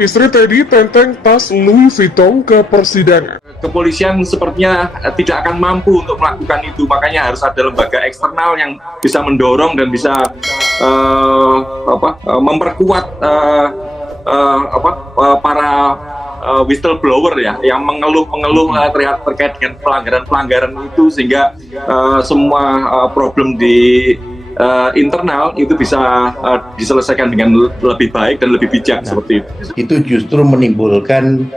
Istri Teddy tenteng tas Louis Vuitton ke persidangan. Kepolisian sepertinya tidak akan mampu untuk melakukan itu, makanya harus ada lembaga eksternal yang bisa mendorong dan bisa memperkuat para whistleblower ya, yang mengeluh terkait dengan pelanggaran itu, sehingga semua problem di internal itu bisa diselesaikan dengan lebih baik dan lebih bijak. Seperti itu. Itu justru menimbulkan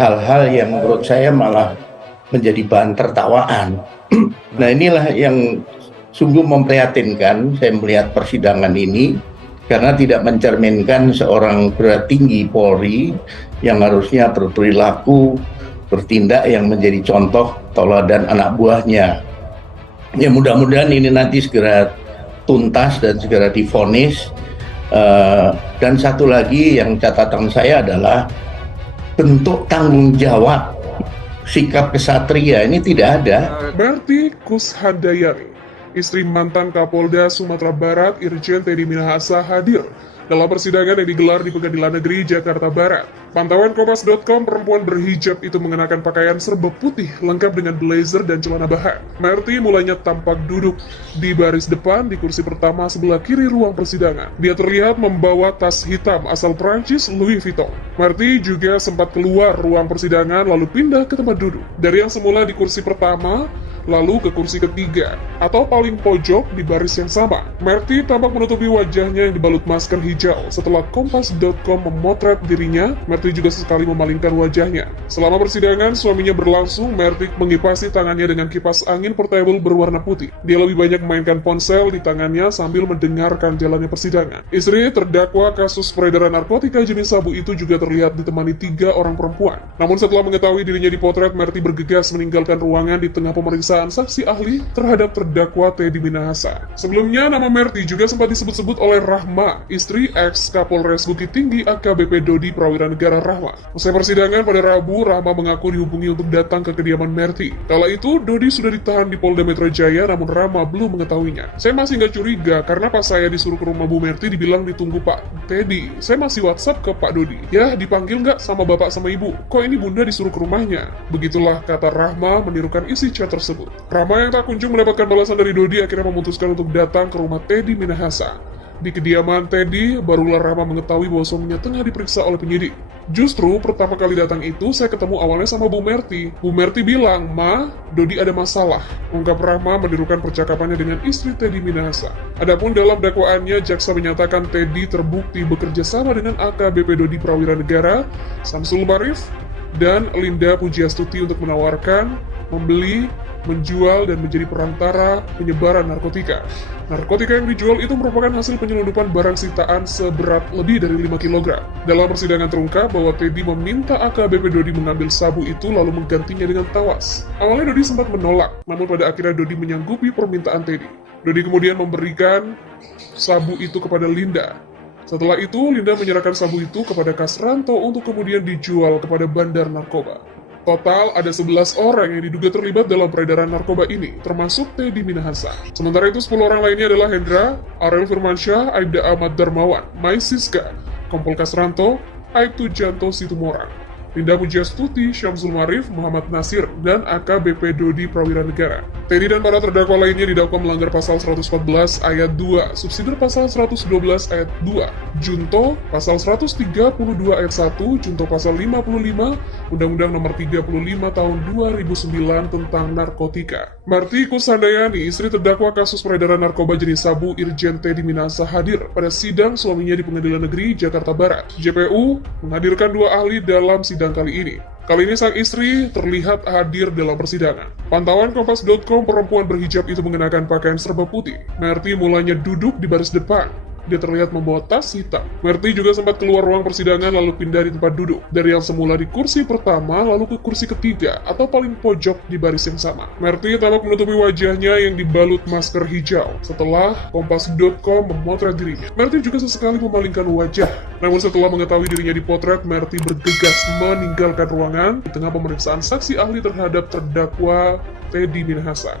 hal-hal yang menurut saya malah menjadi bahan tertawaan. Nah, inilah yang sungguh memprihatinkan saya melihat persidangan ini, karena tidak mencerminkan seorang petinggi Polri yang harusnya berperilaku, bertindak yang menjadi contoh teladan anak buahnya. Ya, mudah-mudahan ini nanti segera tuntas dan segera divonis. Dan satu lagi yang catatan saya adalah bentuk tanggung jawab sikap kesatria ini tidak ada. Merty Kushandayani, istri mantan Kapolda Sumatera Barat Irjen Teddy Minahasa, hadir dalam persidangan yang digelar di Pengadilan Negeri Jakarta Barat. Pantauan Kompas.com, perempuan berhijab itu mengenakan pakaian serba putih lengkap dengan blazer dan celana bahan. Merty mulanya tampak duduk di baris depan di kursi pertama sebelah kiri ruang persidangan. Dia terlihat membawa tas hitam asal Prancis Louis Vuitton. Merty juga sempat keluar ruang persidangan lalu pindah ke tempat duduk. Dari yang semula di kursi pertama, lalu ke kursi ketiga atau paling pojok di baris yang sama. Merty tampak menutupi wajahnya yang dibalut masker hijau. Setelah Kompas.com memotret dirinya, Merty juga sesekali memalingkan wajahnya. Selama persidangan suaminya berlangsung, Merty mengipasi tangannya dengan kipas angin portable berwarna putih. Dia lebih banyak memainkan ponsel di tangannya sambil mendengarkan jalannya persidangan. Istri terdakwa kasus peredaran narkotika jenis sabu itu juga terlihat ditemani 3 orang perempuan. Namun setelah mengetahui dirinya dipotret, Merty bergegas meninggalkan ruangan di tengah pemeriksaan saksi ahli terhadap terdakwa Teddy Minahasa. Sebelumnya, nama Merty juga sempat disebut-sebut oleh Rahma, istri ex-Kapolres Bukit Tinggi AKBP Dodi Prawira Negara Rahma. Usai persidangan pada Rabu, Rahma mengaku dihubungi untuk datang ke kediaman Merty. Kala itu, Dodi sudah ditahan di Polda Metro Jaya, namun Rahma belum mengetahuinya. Saya masih nggak curiga, karena pas saya disuruh ke rumah Bu Merty dibilang ditunggu Pak Teddy. Saya masih WhatsApp ke Pak Dodi. Ya, dipanggil nggak sama bapak sama ibu? Kok ini bunda disuruh ke rumahnya? Begitulah kata Rahma menirukan isi chat tersebut. Rahma yang tak kunjung mendapatkan balasan dari Dodi akhirnya memutuskan untuk datang ke rumah Teddy Minahasa. Di kediaman Teddy, barulah Rahma mengetahui bahwa suaminya tengah diperiksa oleh penyidik. Justru pertama kali datang itu saya ketemu awalnya sama Bu Merty. Bu Merty bilang, "Ma, Dodi ada masalah." Ungkap Rahma menirukan percakapannya dengan istri Teddy Minahasa. Adapun dalam dakwaannya, jaksa menyatakan Teddy terbukti bekerja sama dengan AKBP Dodi Prawira Negara, Samsul Marif, dan Linda Pujiastuti untuk menawarkan, membeli, menjual, dan menjadi perantara penyebaran narkotika. Narkotika yang dijual itu merupakan hasil penyelundupan barang sitaan seberat lebih dari 5 kg. Dalam persidangan terungkap bahwa Teddy meminta AKBP Dodi mengambil sabu itu lalu menggantinya dengan tawas. Awalnya Dodi sempat menolak, namun pada akhirnya Dodi menyanggupi permintaan Teddy. Dodi kemudian memberikan sabu itu kepada Linda. Setelah itu, Linda menyerahkan sabu itu kepada Kasranto untuk kemudian dijual kepada bandar narkoba. Total ada 11 orang yang diduga terlibat dalam peredaran narkoba ini, termasuk Teddy Minahasa. Sementara itu 10 orang lainnya adalah Hendra, Ariel Firmansyah, Aibda Ahmad Darmawan, Mai Siska, Kompol Kasranto, Aibtu Janto Situmorang, Linda Pujiastuti, Syamsul Marif, Muhammad Nasir, dan AKBP Dodi Prawira Negara. Teddy dan para terdakwa lainnya didakwa melanggar pasal 114 ayat 2, subsidiar pasal 112 ayat 2, Junto pasal 132 ayat 1, Junto pasal 55, Undang-Undang Nomor 35 Tahun 2009 tentang narkotika. Merty Kushandayani, istri terdakwa kasus peredaran narkoba jenis sabu Irjen Teddy Minahasa, hadir pada sidang suaminya di Pengadilan Negeri Jakarta Barat. JPU menghadirkan 2 ahli dalam sidang kali ini. Kali ini sang istri terlihat hadir dalam persidangan. Pantauan Kompas.com, perempuan berhijab itu mengenakan pakaian serba putih. Merty mulanya duduk di baris depan. Dia terlihat membawa tas hitam. Merty juga sempat keluar ruang persidangan lalu pindah di tempat duduk. Dari yang semula di kursi pertama lalu ke kursi ketiga atau paling pojok di baris yang sama. Merty tampak menutupi wajahnya yang dibalut masker hijau. Setelah Kompas.com memotret dirinya, Merty juga sesekali memalingkan wajah. Namun setelah mengetahui dirinya dipotret, Merty bergegas meninggalkan ruangan di tengah pemeriksaan saksi ahli terhadap terdakwa Teddy Minahasa.